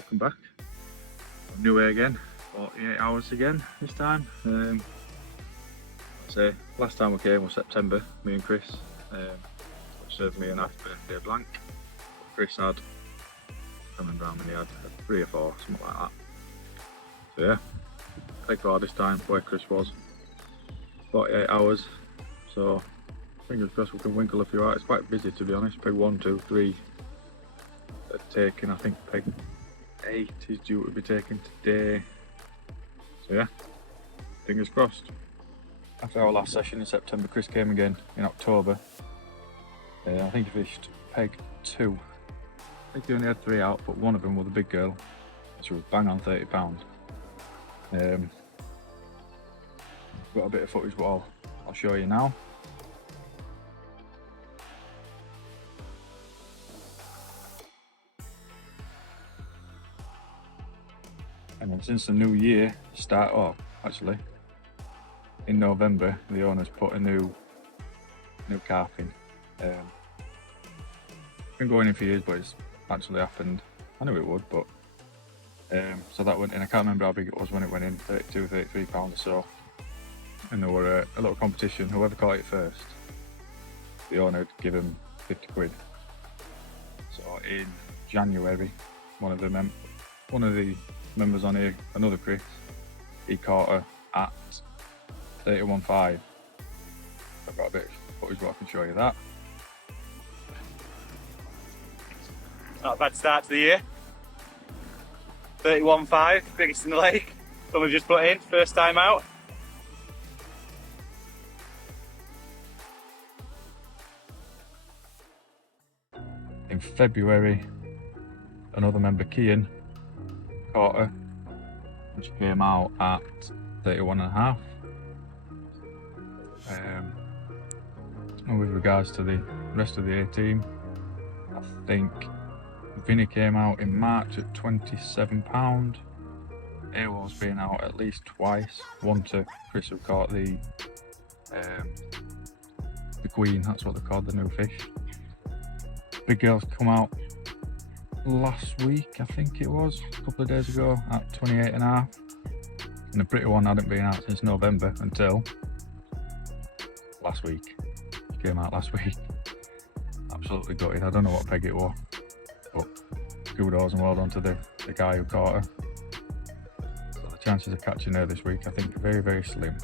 welcome back. Newhay again, 48 hours again this time. I'd say last time we came was September, me and Chris. Which served me a nice birthday blank. Chris had, I can't remember how many he had, 3 or 4, something like that. So yeah, peg far this time where Chris was. 48 hours, so fingers crossed we can winkle a few out. It's quite busy to be honest. Peg 1, 2, 3 are taken. I think peg 8 is due to be taken today. So yeah, fingers crossed. After our last session in September, Chris came again in October. I think he fished peg 2. I think he only had 3 out, but one of them was a big girl. She was bang on 30 pounds. Got a bit of footage, but I'll show you now. And then since the new year started, actually in November, the owners put a new carp in. Been going in for years, but it's actually happened. I knew it would, but so that went in. I can't remember how big it was when it went in, 32, 33 pounds or so. And there were a little competition. Whoever caught it first, the owner would give him 50 quid. So in January, one of the members on here, another Chris, he caught her at 31.5. I've got a bit of footage where I can show you that. Not a bad start to the year. 31.5, biggest in the lake. Someone just put in, first time out. In February, another member, Kian, caught her, which came out at 31.5. And with regards to the rest of the A team, I think Vinny came out in March at 27 pounds. AWOL's been out at least twice. One to Chris who caught the queen, that's what they called, the new fish. Big girls come out last week, I think it was, a couple of days ago, at 28.5. And the pretty one hadn't been out since November until last week. She came out last week. Absolutely gutted. I don't know what peg it was, but kudos and well done to the guy who caught her. So the chances of catching her this week, I think, are very, very slim.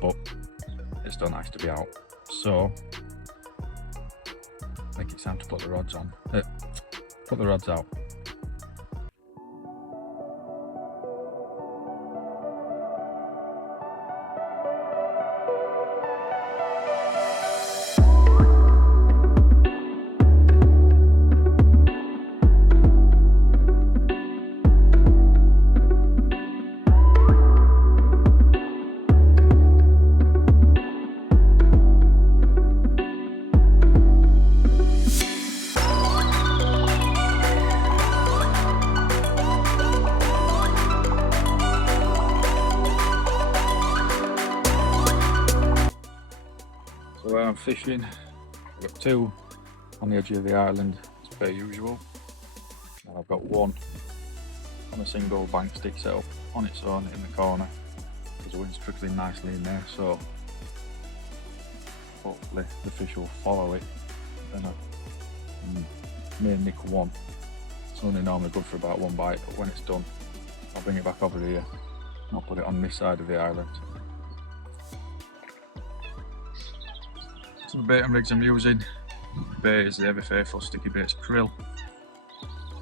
But it's still nice to be out. So I think it's time to put the rods on. Put the rods out. So where I'm fishing, I've got 2 on the edge of the island as per usual, and I've got 1 on a single bank stick set up on its own in the corner. There's a wind's trickling nicely in there, so hopefully the fish will follow it. Then I may nick 1. It's only normally good for about 1 bite, but when it's done I'll bring it back over here and I'll put it on this side of the island. Some bait and rigs I'm using. Bait is the Ever Faithful Sticky Baits Krill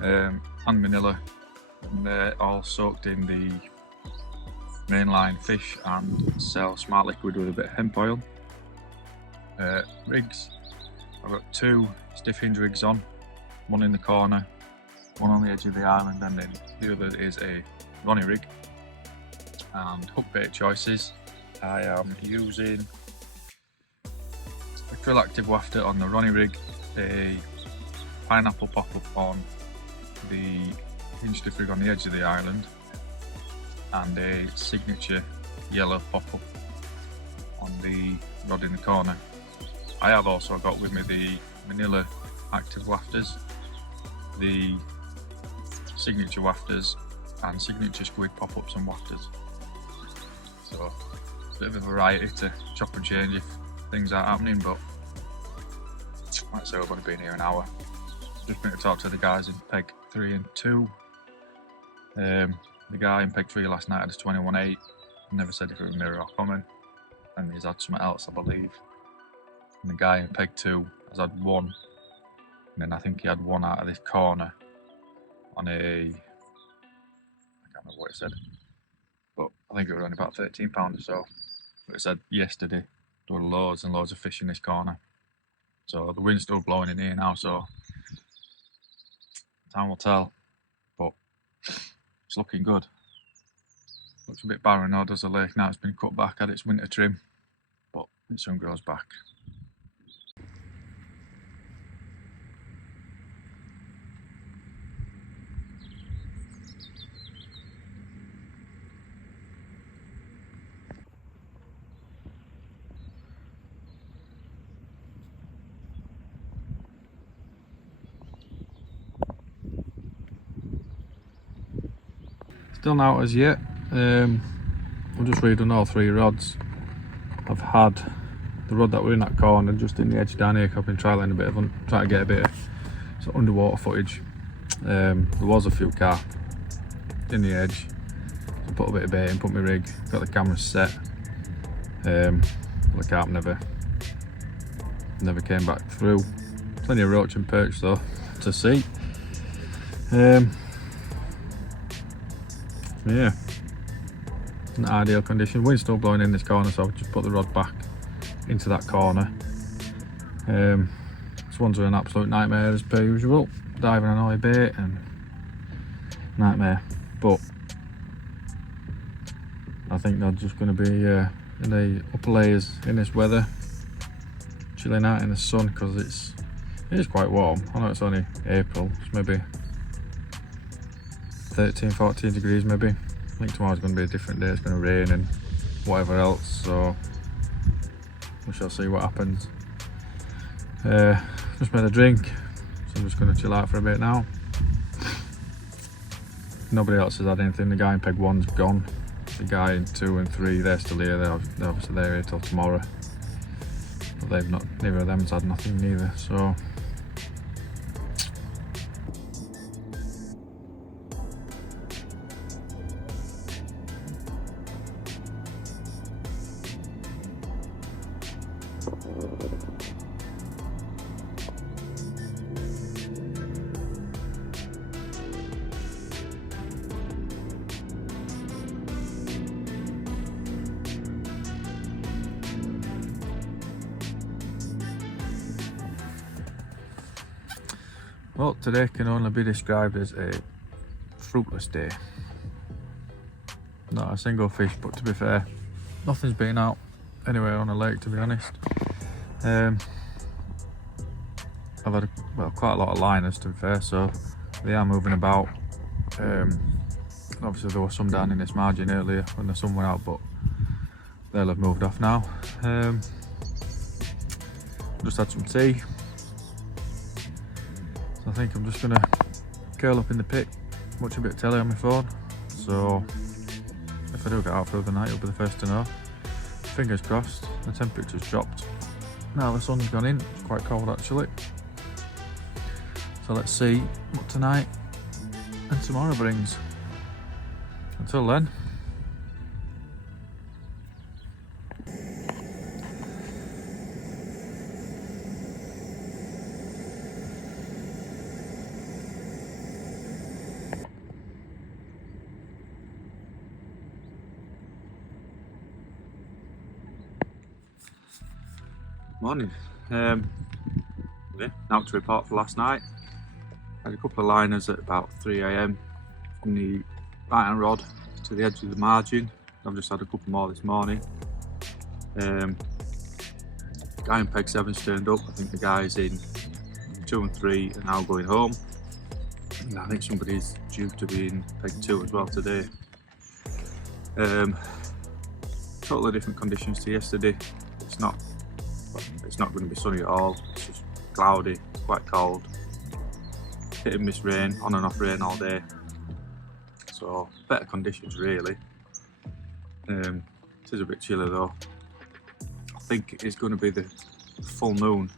and Manila, and they're all soaked in the mainline fish and Cell Smart Liquid with a bit of hemp oil. Rigs, I've got 2 stiff hinge rigs on, 1 in the corner, 1 on the edge of the island, and then the other is a Ronnie rig. And hook bait choices, I am using a krill active wafter on the Ronnie rig, a pineapple pop-up on the hinge stiff rig on the edge of the island, and a signature yellow pop-up on the rod in the corner. I have also got with me the Manila active wafters, the signature wafters and signature squid pop-ups and wafters. So it's a bit of a variety to chop and change if things aren't happening, but like I say, we've only been here an hour. Just been to talk to the guys in peg 3 and 2. The guy in peg 3 last night had his 21.8. Never said if it was mirror or common, and he's had something else, I believe. And the guy in peg 2 has had 1, and then I think he had 1 out of this corner on a, I can't remember what it said, but I think it was only about £13 or so. But it said yesterday there were loads and loads of fish in this corner. So the wind's still blowing in here now, so time will tell, but it's looking good. Looks a bit barren though, does the lake now. It's been cut back, had its winter trim, but it soon grows back. Still not out as yet. I've just redone all 3 rods. I've had the rod that were in that corner just in the edge down here. I've been trialling a bit of them, trying to get a bit of sort of underwater footage. There was a few carp in the edge. So I put a bit of bait in, put my rig, got the camera set. The carp never came back through. Plenty of roach and perch though to see. Yeah, not ideal condition. Wind's still blowing in this corner, so I've just put the rod back into that corner. This one's an absolute nightmare as per usual. Diving on oil bait and nightmare. But I think they're just going to be in the upper layers in this weather, chilling out in the sun, because it is quite warm. I know it's only April, it's maybe 13-14 degrees maybe. I think tomorrow's going to be a different day. It's going to rain and whatever else, so we shall see what happens. Just made a drink, so I'm just going to chill out for a bit now. Nobody else has had anything. The guy in peg 1's gone. The guy in 2 and 3, they're still here. They're obviously there here till tomorrow, but they've not. Neither of them's had nothing neither. So. Well, today can only be described as a fruitless day. Not a single fish, but to be fair, nothing's been out anywhere on the lake, to be honest. I've had quite a lot of liners, to be fair, so they are moving about. Obviously there was some down in this margin earlier when the sun went out, but they'll have moved off now. Just had some tea. I think I'm just gonna curl up in the pit, watch a bit of telly on my phone. So if I do get out through the night, you'll be the first to know. Fingers crossed. The temperature's dropped. Now the sun's gone in. It's quite cold actually. So let's see what tonight and tomorrow brings. Until then. Morning. Yeah, now to report for last night. Had a couple of liners at about 3 AM from the right hand rod to the edge of the margin. I've just had a couple more this morning. Guy in peg 7's turned up. I think the guys in 2 and 3 are now going home. And I think somebody's due to be in peg 2 as well today. Totally different conditions to yesterday. It's not going to be sunny at all. It's just cloudy, it's quite cold. Hit and miss rain, on and off rain all day. so better conditions really. It is a bit chilly though. I think it's going to be the full moon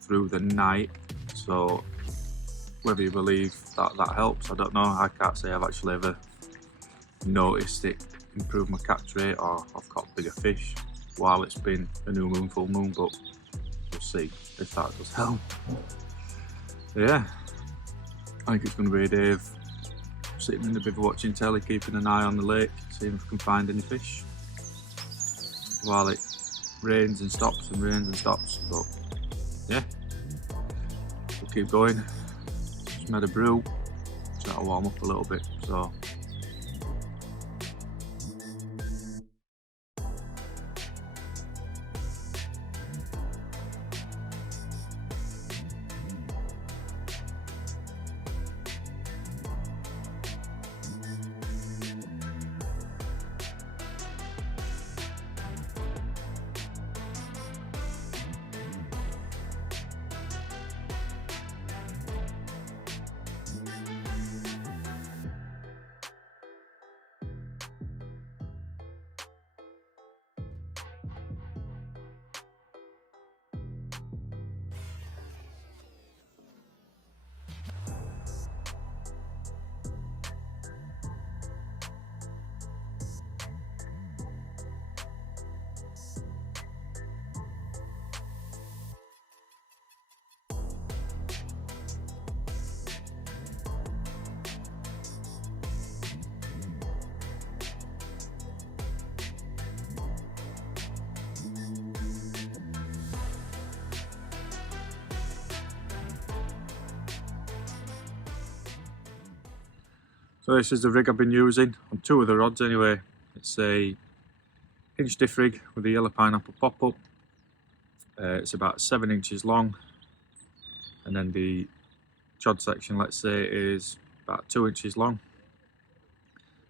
through the night, so whether you believe that that helps, I don't know. I can't say I've actually ever noticed it improve my catch rate or I've caught bigger fish while it's been a new moon, full moon, but we'll see if that does help. Yeah, I think it's going to be a day of sitting in the bivvy watching telly, keeping an eye on the lake, seeing if I can find any fish while it rains and stops and rains and stops. But yeah, we'll keep going. Just made a brew, try to warm up a little bit, so this is the rig I've been using on two of the rods anyway. It's a hinge stiff rig with a yellow pineapple pop-up. It's about 7 inches long, and then the chod section, let's say, is about 2 inches long.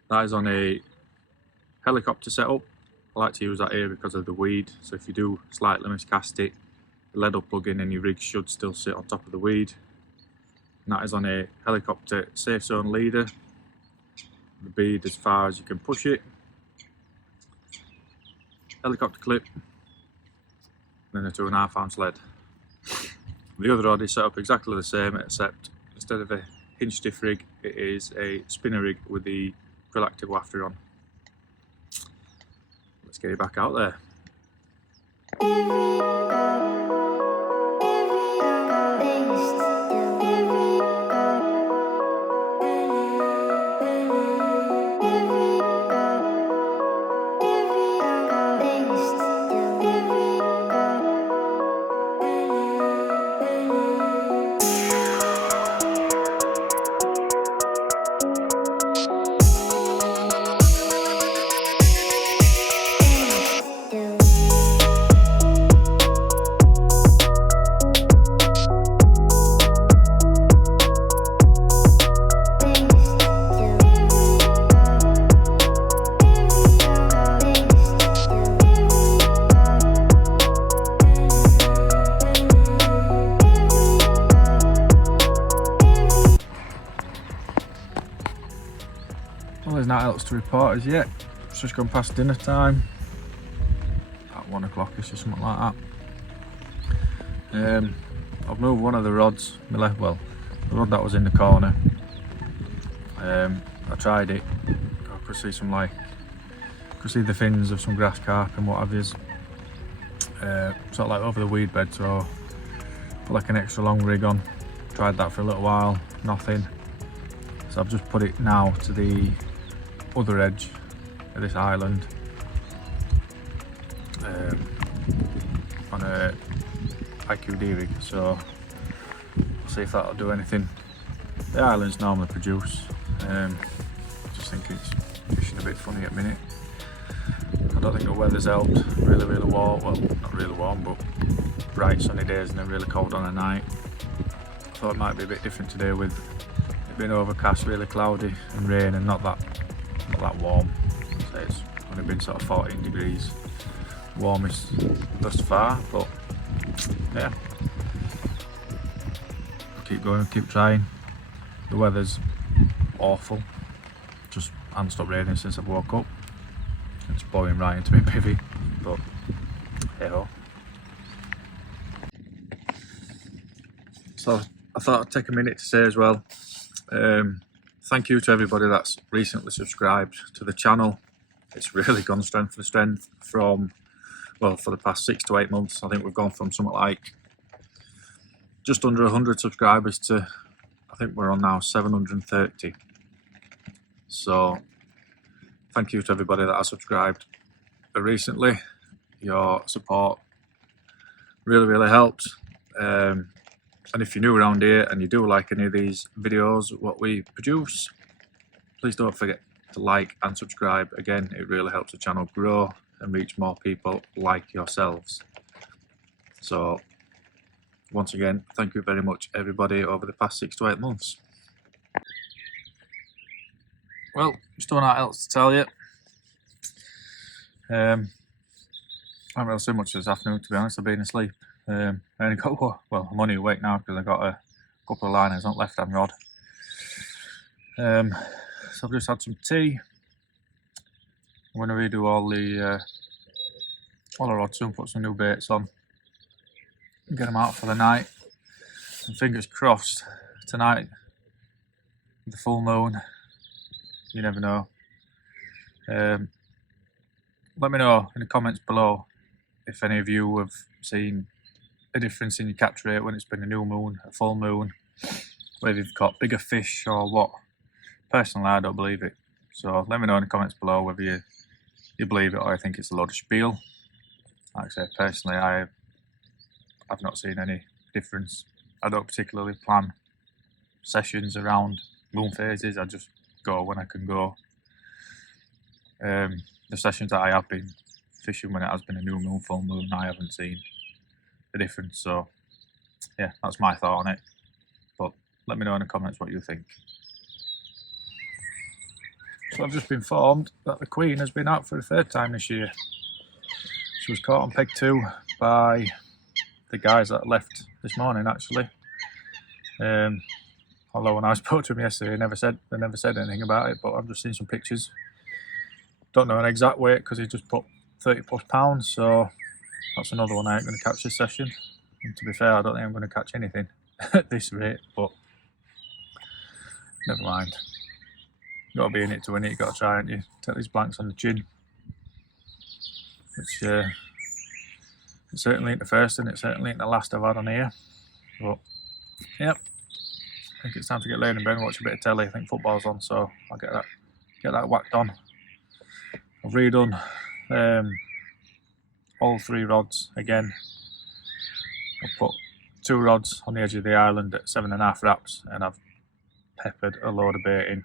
That is on a helicopter setup. I like to use that here because of the weed, so if you do slightly miscast it, the lead will plug in and your rig should still sit on top of the weed. And that is on a helicopter safe zone leader. The bead as far as you can push it, helicopter clip, then a 2.5 ounce lead. The other rod is set up exactly the same, except instead of a hinge stiff rig, it is a spinner rig with the krill active wafter on. Let's get it back out there. Well, there's not else to report as yet. It's just gone past dinner time, at 1 o'clock-ish or something like that. I've moved one of the rods, well, the rod that was in the corner. I tried it. I could see some could see the fins of some grass carp and what have you. Sort of like over the weed bed, so put like an extra long rig on. Tried that for a little while, nothing. So I've just put it now to the other edge of this island on a IQD rig, so we'll see if that'll do anything. The islands normally produce. Just think it's fishing a bit funny at the minute. I don't think the weather's helped. Really warm, well, not really warm, but bright sunny days and then really cold on a night. I thought it might be a bit different today with it being overcast, really cloudy and rain, and not that warm. So it's only been sort of 14 degrees warmest thus far, but yeah, keep going, keep trying. The weather's awful. Just hasn't stopped raining since I've woke up. It's pouring right into my bivvy, but hey ho. So I thought I'd take a minute to say as well, thank you to everybody that's recently subscribed to the channel. It's really gone strength for strength from, well, for the past 6 to 8 months. I think we've gone from something like just under 100 subscribers to, I think we're on now 730. So thank you to everybody that has subscribed recently. Your support really helps. And if you're new around here and you do like any of these videos, what we produce, please don't forget to like and subscribe. Again, it really helps the channel grow and reach more people like yourselves. So once again, thank you very much everybody over the past 6 to 8 months. Well, just don't know what else to tell you. I haven't really seen much this afternoon, to be honest. I've been asleep. I only got, well, I'm only awake now because I got a couple of liners on left hand rod. So I've just had some tea. I'm going to redo all the rods soon, put some new baits on and get them out for the night. And fingers crossed tonight, the full moon, you never know. Let me know in the comments below if any of you have seen a difference in your catch rate when it's been a new moon, a full moon, whether you've caught bigger fish or what. Personally, I don't believe it. So let me know in the comments below whether you believe it or I think it's a load of spiel. Like I said, personally, I've not seen any difference. I don't particularly plan sessions around moon phases. I just go when I can go. The sessions that I have been fishing when it has been a new moon, full moon, I haven't seen a difference. So yeah, that's my thought on it. But let me know in the comments what you think. So I've just been informed that the Queen has been out for the 3rd time this year. She was caught on peg 2 by the guys that left this morning, actually. Although when I spoke to them yesterday, they never said anything about it, but I've just seen some pictures. Don't know an exact weight because he just put 30+ pounds, so that's another one I ain't going to catch this session. And to be fair, I don't think I'm going to catch anything at this rate, but never mind. You've got to be in it to win it, you've got to try, haven't you? Take these blanks on the chin. Which it certainly ain't the first and it certainly ain't the last I've had on here. But yep, I think it's time to get laid in bed and watch a bit of telly. I think football's on, so I'll get that whacked on. I've redone all 3 rods again. I've put 2 rods on the edge of the island at 7.5 wraps, and I've peppered a load of bait in.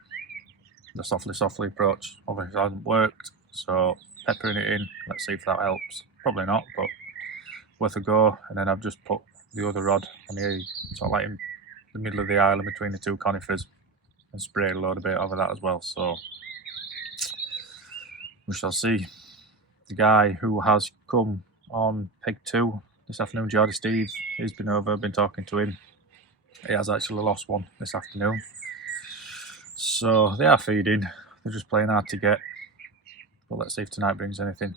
The softly approach obviously hasn't worked, so peppering it in, let's see if that helps. Probably not, but worth a go. And then I've just put the other rod on the sort of like in the middle of the island between the 2 conifers and sprayed a load of bait over that as well. So we shall see. The guy who has come on peg 2 this afternoon, Geordie Steve, he's been over, been talking to him. He has actually lost one this afternoon. So they are feeding, they're just playing hard to get. But let's see if tonight brings anything.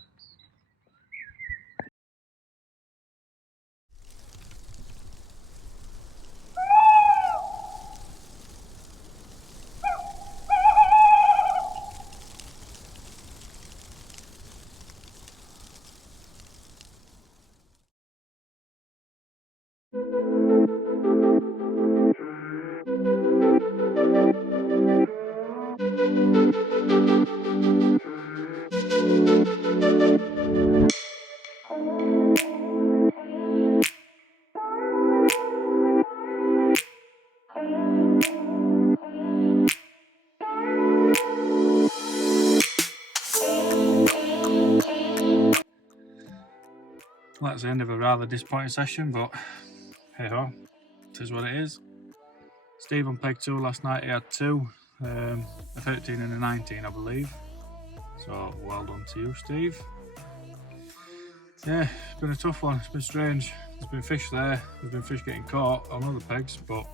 Well, that's the end of a rather disappointing session, but hey ho, it is what it is. Steve on peg 2 last night, he had 2, a 13 and a 19 I believe. So well done to you, Steve. Yeah, it's been a tough one, it's been strange. There's been fish there, there's been fish getting caught on other pegs, but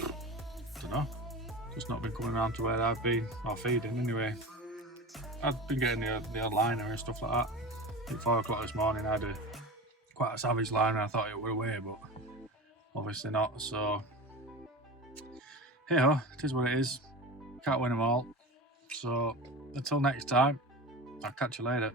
I don't know. just not been coming around to where I've been, or feeding anyway. I'd been getting the odd liner and stuff like that. At 4 o'clock this morning I had quite a savage liner. I thought it would away, but obviously not. So hey ho, it is what it is. Can't win them all. So until next time, I'll catch you later.